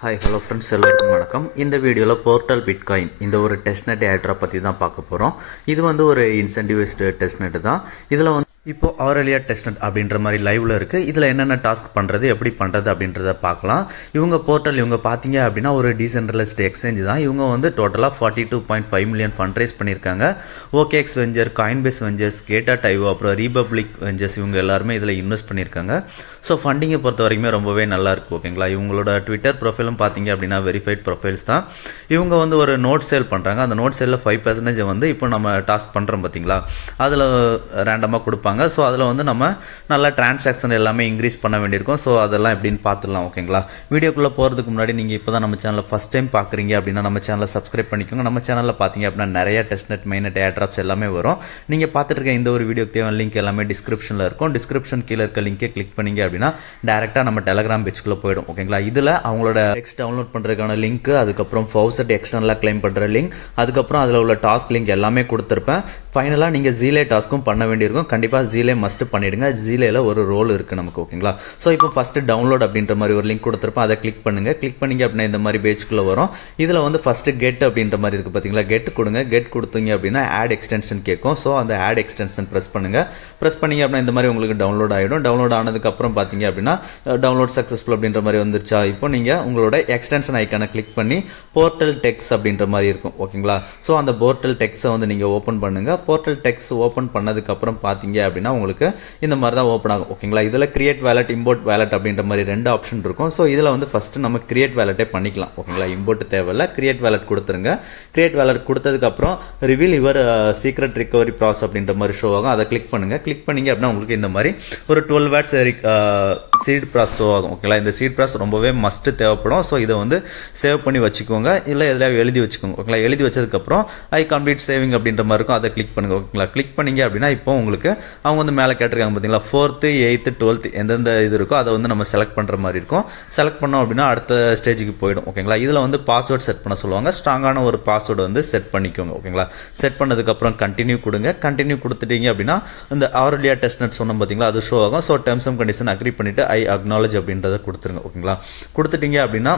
Hi hello friends, எல்லோருக்கும் வணக்கம். இந்த வீடியோவில் போர்ட்டல் பிட்காயின் இந்த ஒரு டெஸ்ட்நெட் ஏர்ட்ராப் பற்றி தான் பார்க்க போகிறோம். இது வந்து ஒரு இன்சென்டிவைஸ்டு டெஸ்ட்நெட் தான். இதில் வந்து இப்போ ஆரலியா டெஸ்ட்நெட் அப்படின்ற மாதிரி லைவில் இருக்குது. இதில் என்னென்ன டாஸ்க் பண்ணுறது, எப்படி பண்ணுறது அப்படின்றத பார்க்கலாம். இவங்க போர்ட்டல் இவங்க பார்த்தீங்க அப்படின்னா ஒரு டீசென்ட்ரலைஸ்டு எக்ஸ்சேஞ்ச் தான். இவங்க வந்து டோட்டலாக 42.5 மில்லியன் ஃபண்ட் ரைஸ் பண்ணியிருக்காங்க. ஓகேஎக்ஸ் வெஞ்சர், காயின்பேஸ் வெஞ்சர்ஸ், கேட்டா டைவோ, அப்புறம் ரீபப்ளிக் வெஞ்சர்ஸ் இவங்க எல்லாருமே இதில் இன்வெஸ்ட் பண்ணியிருக்காங்க. ஸோ ஃபண்டிங்கை பொறுத்த வரைக்குமே ரொம்பவே நல்லாயிருக்கு. ஓகேங்களா, இவங்களோட ட்விட்டர் ப்ரொஃபைலும் பார்த்தீங்க அப்படின்னா வெரிஃபைட் ப்ரொஃபைல்ஸ் தான். இவங்க வந்து ஒரு நோட் சேல் பண்ணுறாங்க. அந்த நோட் சேலில் 5% வந்து இப்போ நம்ம டாஸ்க் பண்ணுறோம் பார்த்தீங்களா, அதில் ரேண்டமாக கொடுப்பாங்க. ஸோ அதில் வந்து நம்ம நல்லா டிரான்சாக்ஷன் எல்லாமே இன்க்ரீஸ் பண்ண வேண்டியிருக்கும். ஸோ அதெல்லாம் எப்படின்னு பார்த்துடலாம். ஓகேங்களா, வீடியோக்குள்ளே போகிறதுக்கு முன்னாடி நீங்கள் இப்போ தான் நம்ம சேனலில் ஃபஸ்ட் டைம் பார்க்குறீங்க அப்படின்னா நம்ம சேனலை சப்ஸ்கிரைப் பண்ணிக்கோங்க. நம்ம சேனலில் பார்த்தீங்க அப்படின்னா நிறைய டெஸ்ட்நெட், மெயின்நெட், ஏர்ட்ராப்ஸ் எல்லாமே வரும். நீங்கள் பார்த்துட்டு இருக்க இந்த ஒரு வீடியோக்கு தேவையான லிங்க் எல்லாமே டிஸ்கிரிப்ஷனில் இருக்கும். டிஸ்கிரிப்ஷன் கீழே இருக்க லிங்கை கிளிக் பண்ணிங்க அப்படின்னா டேரெக்டாக நம்ம டெலகிராம் பேஜ்குள்ளே போயிடும். ஓகேங்களா, இதில் அவங்களோட டெக்ஸ்ட் டவுன்லோட் பண்ணுறதுக்கான லிங்க், அதுக்கப்புறம் ஃபவுசட் எக்ஸ்டர்னலாக கிளைம் பண்ணுற லிங்க், அதுக்கப்புறம் அதில் உள்ள டாஸ்க் லிங்க் எல்லாமே கொடுத்துருப்பேன். ஃபைனலாக நீங்கள் ஜீலே டாஸ்க்கும் பண்ண வேண்டியிருக்கும். கண்டிப்பாக ஜீலே மஸ்ட்டு பண்ணிவிடுங்க. ஜீலேயில் ஒரு ரோல் இருக்குது நமக்கு. ஓகேங்களா, ஸோ இப்போ ஃபஸ்ட்டு டவுன்லோட் அப்படின்ற மாதிரி ஒரு லிங்க் கொடுத்துருப்பேன். அதை கிளிக் பண்ணுங்கள். கிளிக் பண்ணிங்க அப்படின்னா இந்த மாதிரி பேஜ்குள்ளே வரும். இதில் வந்து ஃபஸ்ட்டு கெட் அப்படின்ற மாதிரி இருக்குது பார்த்தீங்களா, கெட் கொடுங்க. கெட் கொடுத்தீங்க அப்படின்னா ஆட் எக்ஸ்டென்ஷன் கேட்கும். ஸோ அந்த ஆட் எக்ஸ்டென்ஷன் ப்ரெஸ் பண்ணுங்கள். ப்ரெஸ் பண்ணிங்க அப்படின்னா இந்த மாதிரி உங்களுக்கு டவுன்லோட் ஆகிடும். டவுன்லோட் ஆனதுக்கப்புறம் பார்த்தீங்க அப்படின்னா டவுன்லோட் சக்ஸஸ்ஃபுல் அப்படின்ற மாதிரி வந்துருச்சா. இப்போ நீங்கள் உங்களோட எக்ஸ்டென்ஷன் ஐக்கானை கிளிக் பண்ணி போர்ட்டல் டெக்ஸ் அப்படின்ற மாதிரி இருக்கும். ஓகேங்களா, ஸோ அந்த போர்ட்டல் டெக்ஸை வந்து நீங்கள் ஓப்பன் பண்ணுங்கள். போர்ட்டல் டெக்ஸ் ஓப்பன் பண்ணதுக்கப்புறம் பார்த்தீங்க அப்படின்னா உங்களுக்கு இந்த மாதிரி தான் ஓப்பன் ஆகும். ஓகேங்களா, இதில் கிரியேட் வேலட், இம்போர்ட் வேலட் அப்படின்ற மாதிரி ரெண்டு ஆப்ஷன் இருக்கும். ஸோ இதில் வந்து ஃபஸ்ட்டு நம்ம கிரியேட் வேலட்டே பண்ணிக்கலாம். ஓகேங்களா, இம்போர்ட் தேவையில்லை, கிரியேட் வேலட் கொடுத்துருங்க. கிரியேட் வேலட் கொடுத்ததுக்கப்புறம் reveal your secret recovery process அப்படின்ற மாதிரி ஷோ ஆகும். அதை கிளிக் பண்ணுங்கள். கிளிக் பண்ணிங்க அப்படின்னா உங்களுக்கு இந்த மாதிரி ஒரு 12 வேட்ஸ் சீட் ப்ராசஸ் ஷோ ஆகும். ஓகேங்களா, இந்த சீட் ப்ராசஸ் ரொம்பவே மஸ்ட்டு தேவைப்படும். ஸோ இதை வந்து சேவ் பண்ணி வச்சுக்கோங்க, இல்லை எதில் எழுதி வச்சுக்கோங்க. ஓகேங்களா, எழுதி வச்சதுக்கப்புறம் ஐ கம்ப்ளீட் சேவிங் அப்படின்ற மாதிரி இருக்கும். அதை கிளிக் பண்ணுங்கள். ஓகேங்களா, கிளிக் பண்ணிங்க அப்படின்னா இப்போ உங்களுக்கு அவங்க வந்து மேலே கேட்டிருக்காங்க பார்த்தீங்களா, 4th, 8th, 12th எந்தெந்த இது இருக்கோ அதை வந்து நம்ம செலக்ட் பண்ணுற மாதிரி இருக்கும். செலக்ட் பண்ணோம் அப்படின்னா அடுத்த ஸ்டேஜுக்கு போயிடும். ஓகேங்களா, இதில் வந்து பாஸ்வேர்ட் செட் பண்ண சொல்லுவாங்க. ஸ்ட்ராங்கான ஒரு பாஸ்வேர்டு வந்து செட் பண்ணிக்கோங்க. ஓகேங்களா, செட் பண்ணதுக்கப்புறம் கண்டினியூ கொடுங்க. கண்டினியூ கொடுத்துட்டீங்க அப்படின்னா இந்த ஆரலியா டெஸ்ட்நெட் சொன்னோம் பார்த்தீங்களா, அது ஷோ ஆகும். So terms and condition agri பண்ணிவிட்டு ஐ அக்னாலஜ் அப்படின்றத கொடுத்துருங்க. ஓகேங்களா, கொடுத்துட்டீங்க அப்படின்னா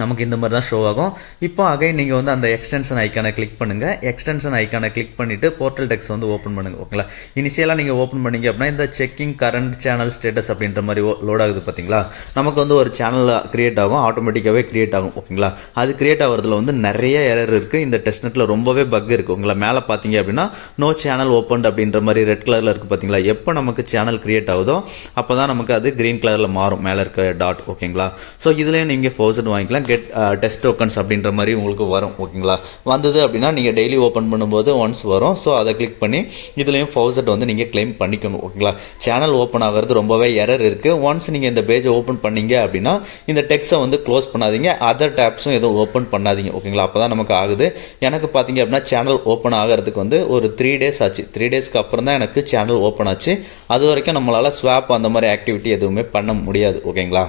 நமக்கு இந்த மாதிரி தான் ஷோ ஆகும். இப்போ அகைன் நீங்கள் வந்து அந்த எக்ஸ்டென்ஷன் ஐக்கானை கிளிக் பண்ணுங்கள். எக்ஸ்டென்ஷன் ஐக்கானை கிளிக் பண்ணிவிட்டு போர்ட்டல் டெக்ஸ் வந்து ஓப்பன் பண்ணுங்கள். ஓகேங்களா, இனிஷியலாக நீங்கள் ஓப்பன் பண்ணிங்க அப்படின்னா இந்த செக்கிங் கரண்ட் சேனல் ஸ்டேட்டஸ் அப்படின்ற மாதிரி லோட் ஆகுது பார்த்தீங்களா, நமக்கு வந்து ஒரு சேனல் கிரியேட் ஆகும், ஆட்டோமேட்டிக்காகவே கிரியேட் ஆகும். ஓகேங்களா, அது கிரியேட் ஆகிறதுல வந்து நிறைய எரர் இருக்குது. இந்த டெஸ்ட்நெட்டில் ரொம்பவே பக் இருக்குது. உங்களை மேலே பார்த்தீங்க அப்படின்னா நோ சேனல் ஓப்பன் அப்படின்ற மாதிரி ரெட் கலரில் இருக்குது பார்த்தீங்களா. எப்போ நமக்கு சேனல் கிரியேட் ஆகுதோ அப்போ தான் நமக்கு அது க்ரீன் கலரில் மாறும் மேலே இருக்க டாட். ஓகேங்களா, ஸோ இதுலேயும் நீங்கள் ஃபவுசட் வாங்கிக்கலாம். கெட் டெஸ்ட் டோக்கன்ஸ் அப்படின்ற மாதிரி உங்களுக்கு வரும். ஓகேங்களா, வந்தது அப்படின்னா நீங்கள் டெய்லி ஓப்பன் பண்ணும்போது ஒன்ஸ் வரும். ஸோ அதை கிளிக் பண்ணி இதுலேயும் ஃபவுசட் வந்து நீங்கள் கிளைம் பண்ணிக்கோங்க. ஓகேங்களா, சேனல் ஓப்பன் ஆகிறது ரொம்பவே எரர் இருக்குது. ஒன்ஸ் நீங்கள் இந்த பேஜை ஓப்பன் பண்ணீங்க அப்படின்னா இந்த டெக்ஸை வந்து க்ளோஸ் பண்ணாதீங்க, அதர் டேப்ஸும் எதுவும் ஓப்பன் பண்ணாதீங்க. ஓகேங்களா, அப்போ தான் நமக்கு ஆகுது. எனக்கு பார்த்தீங்க அப்படின்னா சேனல் ஓப்பன் ஆகிறதுக்கு வந்து ஒரு 3 days ஆச்சு. 3 daysக்கு அப்புறம் தான் எனக்கு சேனல் ஓப்பன் ஆச்சு. அது வரைக்கும் நம்மளால் ஸ்வாப் அந்த மாதிரி ஆக்டிவிட்டி எதுவுமே பண்ண முடியாது. ஓகேங்களா,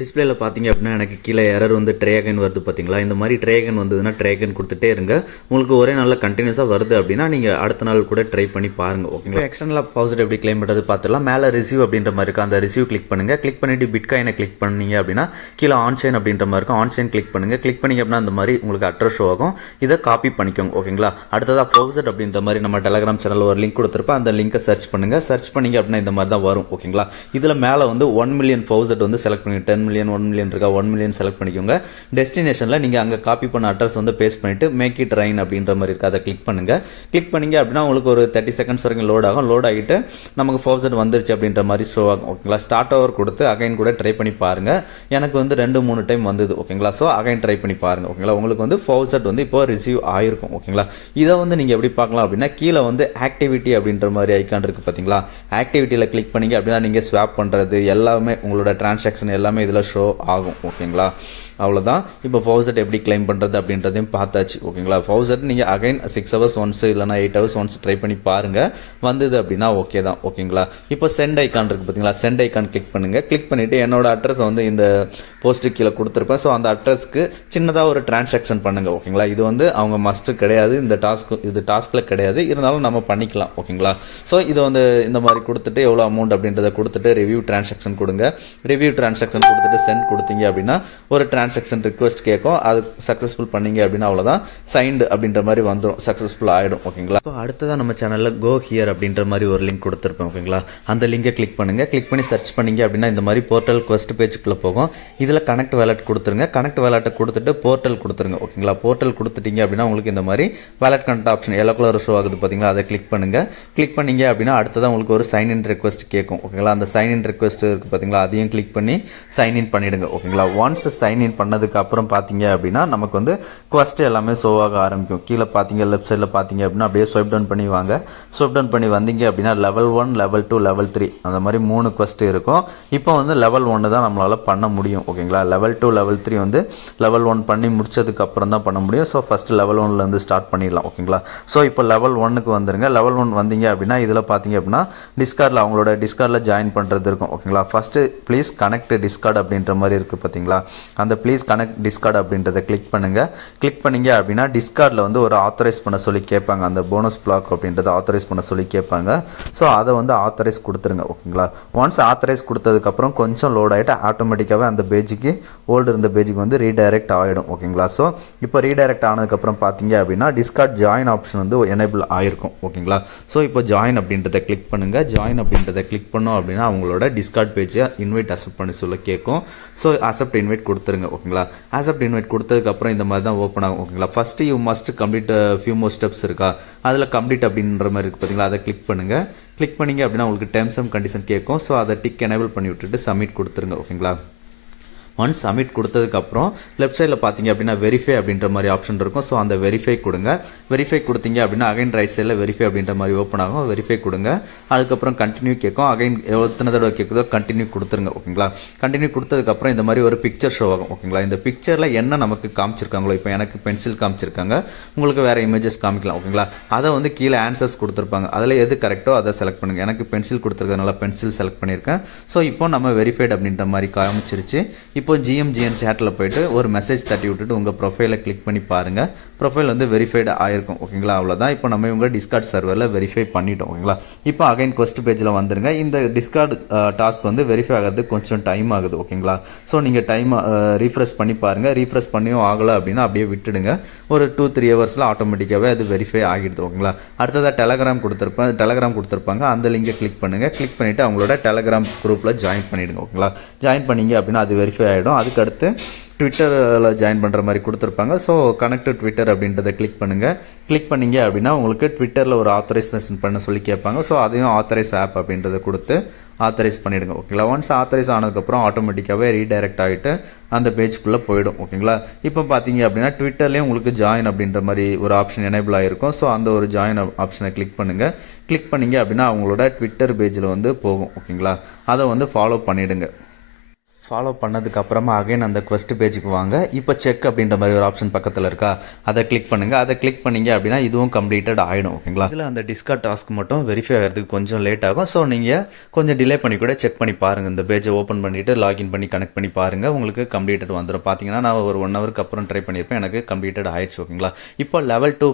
டிஸ்பிளேல பார்த்தீங்க அப்படின்னா எனக்கு கீழே எரர் வந்து ட்ரேகன் வருது பார்த்தீங்களா. இந்த மாதிரி ட்ரேகன் வந்ததுன்னா ட்ரேகன் கொடுத்துட்டே இருங்க. உங்களுக்கு ஒரே நாளில் கண்டினியூஸாக வருது அப்படின்னா நீங்கள் அடுத்த நாள் கூட ட்ரை பண்ணி பாருங்கள். ஓகேங்களா, எக்ஸ்டர்னலாக ஃபவுசட் எப்படி கிளைம் பண்ணுறது பார்த்துலாம். மேலே ரிசீவ் அப்படின்ற மாதிரி இருக்கும், அந்த ரிசீவ் கிளிக் பண்ணுங்கள். கிளிக் பண்ணிவிட்டு பிட்காயினை கிளிக் பண்ணீங்க அப்படின்னா கீழே ஆன்சைன் அப்படின்ற மாதிரி இருக்கும். ஆன்சைன் கிளிக் பண்ணுங்கள். கிளிக் பண்ணிங்க அப்படின்னா அந்த மாதிரி உங்களுக்கு அட்ரஸ் ஷோ ஆகும். இதை காப்பி பண்ணிக்கோங்க. ஓகேங்களா, அடுத்ததாக ஃபவுசட் அப்படின்ற மாதிரி நம்ம டெலகிராம் சேனலில் ஒரு லிங்க் கொடுத்துருப்பேன். அந்த லிங்கை சர்ச் பண்ணுங்கள். சர்ச் பண்ணிங்க அப்படின்னா இந்த மாதிரி தான் வரும். ஓகேங்களா, இதில் மேலே வந்து 1 மில்லியன் ஃபவுசட் வந்து செலக்ட் பண்ணி 10 மில்லியன் 1 மில்லியன் இருக்கா, 1 மில்லியன் செலக்ட் பண்ணிக்கோங்க. டெஸ்டினேஷனில் நீங்கள் அங்கே காப்பி பண்ண அட்ரஸ் வந்து பேஸ்ட் பண்ணிவிட்டு மேக் இட் ரைன் அப்படின்ற மாதிரி இருக்குது, அதை கிளிக் பண்ணுங்கள். கிளிக் பண்ணிங்க அப்படின்னா உங்களுக்கு ஒரு 30 seconds வரைக்கும் லோட் ஆகும். லோட் ஆகிட்டு நமக்கு ஃபவுசட் வந்துருச்சு அப்படின்ற மாதிரி ஷோ ஆகும். ஓகேங்களா, ஸ்டார்ட் ஓவர் கொடுத்து அகைன் கூட ட்ரை பண்ணி பாருங்கள். எனக்கு வந்து 2-3 டைம் வந்தது. ஓகேங்களா, ஸோ அகைன் ட்ரை பண்ணி பாருங்கள். ஓகேங்களா, உங்களுக்கு வந்து ஃபவுசட் வந்து இப்போ ரிசீவ் ஆகிருக்கும். ஓகேங்களா, இதை வந்து நீங்கள் எப்படி பார்க்கலாம் அப்படின்னா கீழே வந்து ஆக்டிவிட்டி அப்படின்ற மாதிரி ஐக்கான் இருக்குது பார்த்தீங்களா. ஆக்டிவிட்டியில் கிளிக் பண்ணிங்க அப்படின்னா நீங்கள் ஸ்வாப் பண்ணுறது எல்லாமே உங்களோட டிரான்சாக்ஷன் எல்லாமே இதில் ஷோ ஆகும். ஓகேங்களா, அவ்வளோதான். இப்போ ஃபவுசட் எப்படி கிளைம் பண்ணுறது அப்படின்றதையும் பார்த்தாச்சு. ஓகேங்களா, ஃபவுசட் நீங்கள் அகைன் 6 hours ஒன்ஸ் இல்லைனா 8 hours ஒன்ஸ் ட்ரை பண்ணி பாருங்கள். வந்தது அப்படின்னா ஓகே தான். ஓகேங்களா, இப்போ சென்ட் ஐக்கான் இருக்குது பார்த்தீங்களா, சென்ட் ஐக்கான் கிளிக் பண்ணுங்கள். கிளிக் பண்ணிவிட்டு என்னோட அட்ரஸ் வந்து இந்த போஸ்ட்டு கீழே கொடுத்துருப்பேன். ஸோ அந்த அட்ரஸ்க்கு சின்னதாக ஒரு டிரான்சாக்ஷன் பண்ணுங்கள். ஓகேங்களா, இது வந்து அவங்க மஸ்ட்டு கிடையாது, இந்த இது டாஸ்கில் கிடையாது, இருந்தாலும் நம்ம பண்ணிக்கலாம். ஓகேங்களா, ஸோ இதை வந்து இந்த மாதிரி கொடுத்துட்டு எவ்வளோ அமௌண்ட் அப்படின்றத கொடுத்துட்டு ரிவ்யூ டிரான்சாக்ஷன் கொடுங்க. ரிவ்யூ டிரான்சாக்ஷன் கொடுத்துட்டு சென்ட் கொடுத்தீங்க அப்படின்னா ஒரு டிரான்சாக்ஷன் ரிக்வெஸ்ட் கேட்கும். அது சக்ஸஸ்ஃபுல் பண்ணீங்க அப்படின்னா அவ்வளோதான், சைன்டு அப்படின்ற மாதிரி வந்துடும், சக்ஸஸ்ஃபுல் ஆகிடும். ஓகேங்களா. இப்போ அடுத்ததான் நம்ம சேனலில் கோ ஹியர் அப்படின்ற மாதிரி ஒரு லிங்க் கொடுத்துருப்பேன். ஓகேங்களா. அந்த லிங்கை கிளிக் பண்ணுங்கள். கிளிக் பண்ணி சர்ச் பண்ணிங்க அப்படின்னா இந்த மாதிரி போர்ட்டல் குவெஸ்ட் பேஜுக்குள்ளே போகும். இதில் கனெக்ட் வேலட் கொடுத்துருங்க. கனெக்ட் வேலட்டை கொடுத்துட்டு போர்ட்டல் கொடுத்துருங்க. ஓகேங்களா. போர்ட்டல் கொடுத்துட்டீங்க அப்படின்னா உங்களுக்கு இந்த மாதிரி wallet connect option yellow colour show ஆகுது பார்த்தீங்களா, அதை கிளிக் பண்ணுங்கள். கிளிக் பண்ணிங்க அப்படின்னா அடுத்ததான் உங்களுக்கு ஒரு சைன்இன் ரெக்வெஸ்ட் கேட்கும். ஓகேங்களா. அந்த சைன்இன் ரெக்வெஸ்ட் இருக்குது பார்த்தீங்களா, அதையும் கிளிக் பண்ணி சைன்இன் பண்ணிவிடுங்க. ஓகேங்களா. ஒன்ஸ் சைன்இன் பண்ணதுக்கு அப்புறம் பார்த்தீங்க அப்படின்னா நமக்கு வந்து குவெஸ்ட் எல்லாமே ஷோ ஆக ஆரம்பிக்கும். கீழே பார்த்தீங்க லெஃப்ட் சைடில் பார்த்தீங்க அப்படின்னா அப்படியே ஸ்வைப் டவுன் பண்ணி வாங்க. ஸ்வைப் டவுன் பண்ணி வந்தீங்க அப்படின்னா லெவல் 1, லெவல் 2, லெவல் 3 அந்த மாதிரி 3 குவெஸ்ட் இருக்கும். இப்போ வந்து லெவல் 1 தான் நம்மளால் பண்ண முடியும். ஓகேங்களா. லெவல் 2, லெவல் 3 வந்து லெவல் 1 பண்ணி முடிச்சதுக்கு அப்புறம் தான் பண்ண முடியும். ஸோ ஃபஸ்ட்டு லெவல் 1லேருந்து ஸ்டார்ட் பண்ணிடலாம். ஓகேங்களா. ஸோ இப்போ லெவல் 1க்கு வந்துருங்க. லெவல் 1 வந்தீங்க அப்படின்னா இதில் பார்த்தீங்க அப்படின்னா டிஸ்கார்டில் அவங்களோட டிஸ்கார்டில் ஜாயின் பண்ணுறது இருக்கும். ஓகேங்களா. ஃபஸ்ட்டு ப்ளீஸ் கனெக்ட் டிஸ்கார்ட் அப்படின்ற மாதிரி இருக்குது பார்த்தீங்களா, அந்த ப்ளீஸ் கனெக்ட் டிஸ்கார்ட் அப்படின்றத கிளிக் பண்ணுங்கள். கிளிக் பண்ணிங்க அப்படின்னா டிஸ்கார்டில் வந்து ஒரு ஆத்தரைஸ் பண்ண சொல்லி கேட்பாங்க. அந்த போனஸ் பிளாக் அப்படின்றத ஆத்தரைஸ் பண்ண சொல்லி கேட்பாங்க. ஸோ அதை வந்து ஆத்தரைஸ் கொடுத்துருங்க. ஓகேங்களா. ஒன்ஸ் ஆத்தரைஸ் கொடுத்ததுக்கப்புறம் கொஞ்சம் லோட் ஆகிட்டு ஆட்டோமேட்டிக்காகவே அந்த பேஜுக்கு ஓல்டு இருந்த பேஜுக்கு வந்து ரீடைரக்ட் ஆகிடும். ஓகேங்களா. ஸோ இப்போ ரீடைரக்ட் ஆனதுக்கப்புறம் பார்த்தீங்க அப்படின்னா டிஸ்கார்ட் ஜாயின் ஆப்ஷன் வந்து எனேபிள் ஆகிருக்கும். ஓகேங்களா. ஸோ இப்போ ஜாயின் அப்படின்றத கிளிக் பண்ணுங்கள். ஜாயின் அப்படின்றத கிளிக் பண்ணோம் அப்படின்னா அவங்களோட டிஸ்கார்ட் பேஜை இன்வைட் அக்செப்ட் பண்ணி சொல்ல கேட்கும். ஸோ அக்செப்ட் இன்வைட் கொடுத்துருங்க. ஓகேங்களா. அக்செப்ட் இன்வைட் கொடுத்ததுக்கப்புறம் இந்த மாதிரி தான் ஓப்பன் ஆகும். ஓகேங்களா. First you must complete few more steps இருக்கா, அதில் கம்ப்ளீட் அப்படின்ற மாதிரி இருக்குது பார்த்தீங்களா, அதை கிளிக் பண்ணுங்கள். கிளிக் பண்ணிங்க அப்படின்னா உங்களுக்கு டெர்ம்ஸ் அண்ட் கண்டிஷன் கேட்கும். ஸோ அதை டிக் எனேபிள் பண்ணி விட்டுட்டு சப்மிட் கொடுத்துருங்க. ஓகேங்களா. ஒன்ஸ் சப்மிட் கொடுத்ததுக்கப்புறம் லெஃப்ட் சைடில் பார்த்தீங்க அப்படின்னா வெரிஃபை அப்படின்ற மாதிரி ஆப்ஷன் இருக்கும். ஸோ அந்த வெரிஃபை கொடுங்க. வெரிஃபை கொடுத்தீங்க அப்படின்னா அகைன் ரைட் சைடில் வெரிஃபை அப்படின்ற மாதிரி ஓப்பன் ஆகும். வெரிஃபை கொடுங்க. அதுக்கப்புறம் கண்டினியூ கேட்கும். அகைன் எத்தனை தடவை கேட்குதோ கண்டினியூ கொடுத்துருங்க. ஓகேங்களா. கண்டினியூ கொடுத்ததுக்கப்புறம் இந்த மாதிரி ஒரு பிக்சர் ஷோ ஆகும். ஓகேங்களா. இந்த பிக்சரில் என்ன நமக்கு காமிச்சிருக்காங்களோ, இப்போ எனக்கு பென்சில் காமிச்சிருக்காங்க, உங்களுக்கு வேறு இமேஜஸ் காமிக்கலாம். ஓகேங்களா. அதை வந்து கீழே ஆன்சர்ஸ் கொடுத்துருப்பாங்க. அதில் எது கரெக்டோ அதை செலக்ட் பண்ணுங்கள். எனக்கு பென்சில் கொடுத்துருக்கறதுனால பென்சில் செலக்ட் பண்ணியிருக்கேன். ஸோ இப்போ நம்ம வெரிஃபைட் அப்படின்ற மாதிரி காமிச்சிருச்சு. இப்போ ஜிஎம்ஜிஎன் சேட்டில் போய்ட்டு ஒரு மெசேஜ் தட்டி விட்டுட்டு உங்கள் ப்ரொஃபைலை கிளிக் பண்ணி பாருங்கள். ப்ரொஃபைல் வந்து வெரிஃபைடு ஆயிருக்கும். ஓகேங்களா. அவ்வளோதான். இப்போ நம்ம இவங்க டிஸ்கார்ட் சர்வரில் வெரிஃபை பண்ணிட்டோம். ஓகேங்களா. இப்போ அகைன் கொஸ்ட் பேஜில் வந்துருங்க. இந்த டிஸ்கார்ட் டாஸ்க் வந்து வெரிஃபை ஆகிறதுக்கு கொஞ்சம் டைம் ஆகுது. ஓகேங்களா. ஸோ நீங்கள் டைம் ரீஃப்ரெஷ் பண்ணி பாருங்கள். ரீஃப்ரெஷ் பண்ணியும் ஆகலை அப்படின்னா அப்படியே விட்டுடுங்க. ஒரு 2-3 ஹவர்ஸில் ஆட்டோமேட்டிக்காகவே அது வெரிஃபை ஆகிடுது. ஓகேங்களா. அடுத்ததாக டெலகிராம் கொடுத்துருப்பாங்க. அந்த லிங்கை கிளிக் பண்ணுங்கள். கிளிக் பண்ணிவிட்டு அவங்களோட டெலகிராம் குரூப்பில் ஜாயின் பண்ணிவிடுங்க. ஓகேங்களா. ஜாயின் பண்ணிங்க அப்படின்னா அது வெரிஃபை ஆகிடும். அதுக்கடுத்து ட்விட்டரில் ஜாயின் பண்ணுற மாதிரி கொடுத்துருப்பாங்க. ஸோ கனெக்ட் ட்விட்டர் அப்படின்றத கிளிக் பண்ணுங்கள். கிளிக் பண்ணிங்க அப்படின்னா உங்களுக்கு ட்விட்டரில் ஒரு ஆத்தரைசேஷன் பண்ண சொல்லி கேட்பாங்க. ஸோ அதையும் ஆத்தரைஸ் ஆப் அப்படின்றத கொடுத்து ஆத்தரைஸ் பண்ணிவிடுங்க. ஓகேங்களா. ஒன்ஸ் ஆத்தரைஸ் ஆனதுக்கப்புறம் ஆட்டோமேட்டிக்காகவே ரீடைரக்ட் ஆகிட்டு அந்த பேஜ்க்குள்ளே போயிடும். ஓகேங்களா. இப்போ பார்த்தீங்க அப்படின்னா ட்விட்டர்லேயும் உங்களுக்கு ஜாயின் அப்படின்ற மாதிரி ஒரு ஆப்ஷன் எனேபிள் ஆகிருக்கும். ஸோ அந்த ஒரு ஜாயின் ஆப்ஷனை கிளிக் பண்ணுங்கள். கிளிக் பண்ணிங்க அப்படின்னா அவங்களோட ட்விட்டர் பேஜில் வந்து போகும். ஓகேங்களா. அதை வந்து ஃபாலோ பண்ணிவிடுங்க. ஃபாலோ பண்ணதுக்கப்புறமா அகைன் அந்த குவெஸ்ட் பேஜுக்கு வாங்க. இப்போ செக் அப்படின்ற மாதிரி ஒரு ஆப்ஷன் பக்கத்தில் இருக்கா, அதை கிளிக் பண்ணுங்கள். அதை கிளிக் பண்ணிங்க அப்படின்னா இதுவும் கம்ப்ளீட்டட் ஆகிடும். ஓகேங்களா. இதில் அந்த டிஸ்கார்ட் டாஸ்க் மட்டும் வெரிஃபை ஆகிறதுக்கு கொஞ்சம் லேட் ஆகும். ஸோ நீங்கள் கொஞ்சம் டிலே பண்ணி கூட செக் பண்ணி பாருங்கள். இந்த பேஜை ஓப்பன் பண்ணிவிட்டு லாகின் பண்ணி கனெக்ட் பண்ணி பாருங்கள். உங்களுக்கு கம்ப்ளீட்டட் வந்துடும். பார்த்தீங்கன்னா நான் ஒரு 1 ஹவருக்கு அப்புறம் ட்ரை பண்ணியிருப்பேன். எனக்கு கம்ப்ளீட்டட் ஆயிடுச்சு. ஓகேங்களா. இப்போ லெவல் 2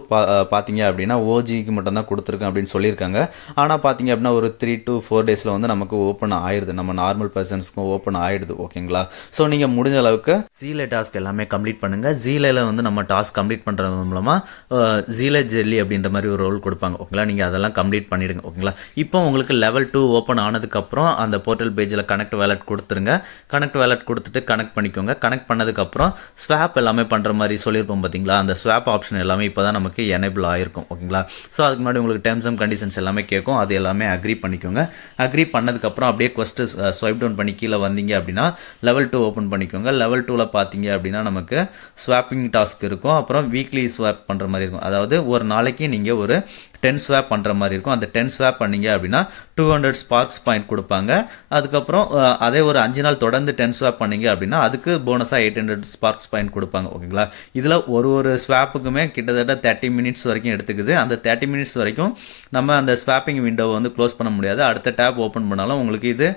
பார்த்தீங்க அப்படின்னா ஓஜிக்கு மட்டும் தான் கொடுத்துருக்கேன் அப்படின்னு சொல்லியிருக்காங்க. ஆனால் பார்த்தீங்க அப்படின்னா ஒரு 3 to 4 டேஸில் வந்து நமக்கு ஓப்பன் ஆயிடுது. நம்ம நார்மல் பர்சன்ஸ்க்கும் ஓப்பன் ஆயிடுது. ஓகேங்களா. ஸோ நீங்கள் முடிஞ்ச அளவுக்கு ஜீலே டாஸ்க் எல்லாமே கம்ப்ளீட் பண்ணுங்கள். ஜீலேல வந்து நம்ம டாஸ்க் கம்ப்ளீட் பண்ணுறது மூலமாக ஜீலே ஜெல்லி அப்படின்ற மாதிரி ஒரு ரோல் கொடுப்பாங்க. ஓகேங்களா. நீங்கள் அதெல்லாம் கம்ப்ளீட் பண்ணிவிடுங்க. ஓகேங்களா. இப்போ உங்களுக்கு லெவல் 2 ஓப்பன் ஆனதுக்கப்புறம் அந்த போர்ட்டல் பேஜில் கனெக்ட் வேலட் கொடுத்துருங்க. கனெக்ட் வேலட் கொடுத்துட்டு கனெக்ட் பண்ணிக்கோங்க. கனெக்ட் பண்ணதுக்கப்புறம் ஸ்வாப் எல்லாமே பண்ணுற மாதிரி சொல்லியிருப்போம் பார்த்தீங்களா, அந்த ஸ்வாப் ஆப்ஷன் எல்லாமே இப்போ தான் நமக்கு எனேபிள் ஆகிருக்கும். ஓகேங்களா. ஸோ அதுக்கு முன்னாடி உங்களுக்கு டெர்ம்ஸ் அண்ட் கண்டிஷன்ஸ் எல்லாமே கேட்கும். அது எல்லாமே அக்ரி பண்ணிக்கோங்க. அக்ரி பண்ணதுக்கப்புறம் அப்படியே கொஸ்ட் ஸ்வைப் டவுன் பண்ணி கீழே வந்தீங்க அப்படின்னா லெவல் 2 ஓப்பன் பண்ணிக்கோங்க. லெவல் 2ல் பார்த்தீங்க அப்படின்னா நமக்கு ஸ்வாப்பிங் டாஸ்க் இருக்கும். அப்புறம் வீக்லி ஸ்வாப் பண்ணுற மாதிரி இருக்கும். அதாவது ஒரு நாளைக்கு நீங்கள் ஒரு 10 ஸ்வாப் பண்ணுற மாதிரி இருக்கும். அந்த 10 ஸ்வாப் பண்ணீங்க அப்படின்னா 200 ஸ்பார்க்ஸ் பாயிண்ட் கொடுப்பாங்க. அதுக்கப்புறம் அதே ஒரு 5 நாள் தொடர்ந்து 10 ஸ்வாப் பண்ணீங்க அப்படின்னா அதுக்கு போனஸாக 800 ஸ்பார்க்ஸ் பாயிண்ட் கொடுப்பாங்க. ஓகேங்களா. இதில் ஒரு ஸ்வாப்புக்குமே கிட்டத்தட்ட 30 மினிட்ஸ் வரைக்கும் எடுத்துக்குது. அந்த 30 மினிட்ஸ் வரைக்கும் நம்ம அந்த ஸ்வாப்பிங் விண்டோவை வந்து க்ளோஸ் பண்ண முடியாது. அடுத்த டேப் ஓப்பன் பண்ணாலும் உங்களுக்கு இது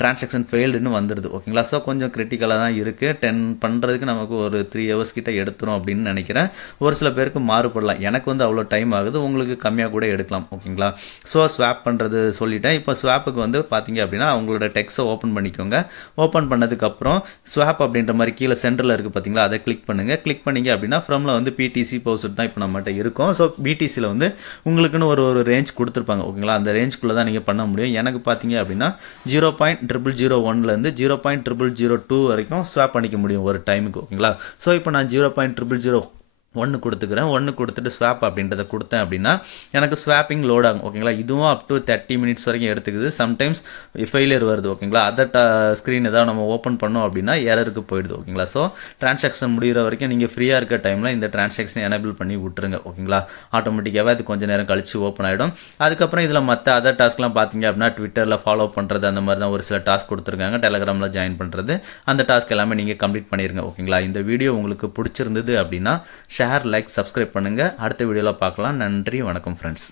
டிரான்சாக்ஷன் ஃபெயில்டுன்னு வந்துடுது. ஓகேங்களா. ஸோ கொஞ்சம் கிரிட்டிக்கலாக தான் இருக்குது. 10 பண்ணுறதுக்கு நமக்கு ஒரு 3 ஹவர்ஸ் கிட்ட எடுத்துரும் அப்படின்னு நினைக்கிறேன். ஒரு சில பேருக்கு மாறுபடலாம். எனக்கு வந்து அவ்வளோ டைம் ஆகுது. உங்களுக்கு கம்மியாக கூட எடுக்கலாம் ஓகேங்களா. ஸோ ஸ்வாப் பண்ணுறது சொல்லிட்டேன். இப்போ ஸ்வாப்புக்கு வந்து பார்த்தீங்க அப்படின்னா அவங்களோட டெக்ஸ்ட்டை ஓப்பன் பண்ணிக்கோங்க. ஓப்பன் பண்ணதுக்கப்புறம் ஸ்வாப் அப்படின்ற மாதிரி கீழே சென்டரில் இருக்குது பார்த்தீங்களா, அதை கிளிக் பண்ணுங்கள். கிளிக் பண்ணிங்க அப்படின்னா ஃப்ரம்ல வந்து பிடிசி போஸ்ட் தான் இப்போ நம்மகிட்ட இருக்கும். ஸோ பிடிசியில் வந்து உங்களுக்குன்னு ஒரு ரேஞ்ச் கொடுத்துருப்பாங்க ஓகேங்களா. அந்த ரேஞ்சுக்குள்ளே தான் நீங்கள் பண்ண முடியும். எனக்கு பார்த்தீங்க அப்படின்னா 0.001லேருந்து 0.002 வரைக்கும் ஸ்வாப் பண்ணிக்க முடியும் ஒரு டைமுக்கு ஓகேங்களா. ஸோ இப்போ நான் 0.001 கொடுத்துக்கிறேன். 1 கொடுத்துட்டு ஸ்வாப் அப்படின்றத கொடுத்தேன் அப்படின்னா எனக்கு ஸ்வாப்பிங் லோட் ஆகும் ஓகேங்களா. இதுவும் அப் டு 30 மினிட்ஸ் வரைக்கும் எடுத்துக்குது. சம்டைம்ஸ் ஃபெயிலியர் வருது ஓகேங்களா. அதர் ஸ்க்ரீன் ஏதாவது நம்ம ஓப்பன் பண்ணோம் அப்படின்னா எரருக்கு போயிடுது ஓகேங்களா. ஸோ டிரான்சாக்ஷன் முடிகிற வரைக்கும் நீங்கள் ஃப்ரீயாக இருக்க டைமில் இந்த டிரான்சாக்ஷன் எனேபிள் பண்ணி விட்டுருங்க ஓகேங்களா. ஆட்டோமேட்டிக்காகவே அது கொஞ்சம் நேரம் கழிச்சு ஓப்பன் ஆகிடும். அதுக்கப்புறம் இதில் மற்ற அதர் டாஸ்க்லாம் பார்த்தீங்க அப்படின்னா ட்விட்டரில் ஃபாலோ பண்ணுறது அந்த மாதிரி தான் ஒரு சில டாஸ்க் கொடுத்துருக்காங்க. டெலகிராமில் ஜாயின் பண்ணுறது அந்த டாஸ்க் எல்லாமே நீங்கள் கம்ப்ளீட் பண்ணிடுங்க ஓகேங்களா. இந்த வீடியோ உங்களுக்கு பிடிச்சிருந்தது அப்படின்னா ஷேர், லைக், சப்ஸ்கிரைப் பண்ணுங்கள். அடுத்த வீடியோவில் பார்க்கலாம். நன்றி, வணக்கம் ஃப்ரெண்ட்ஸ்.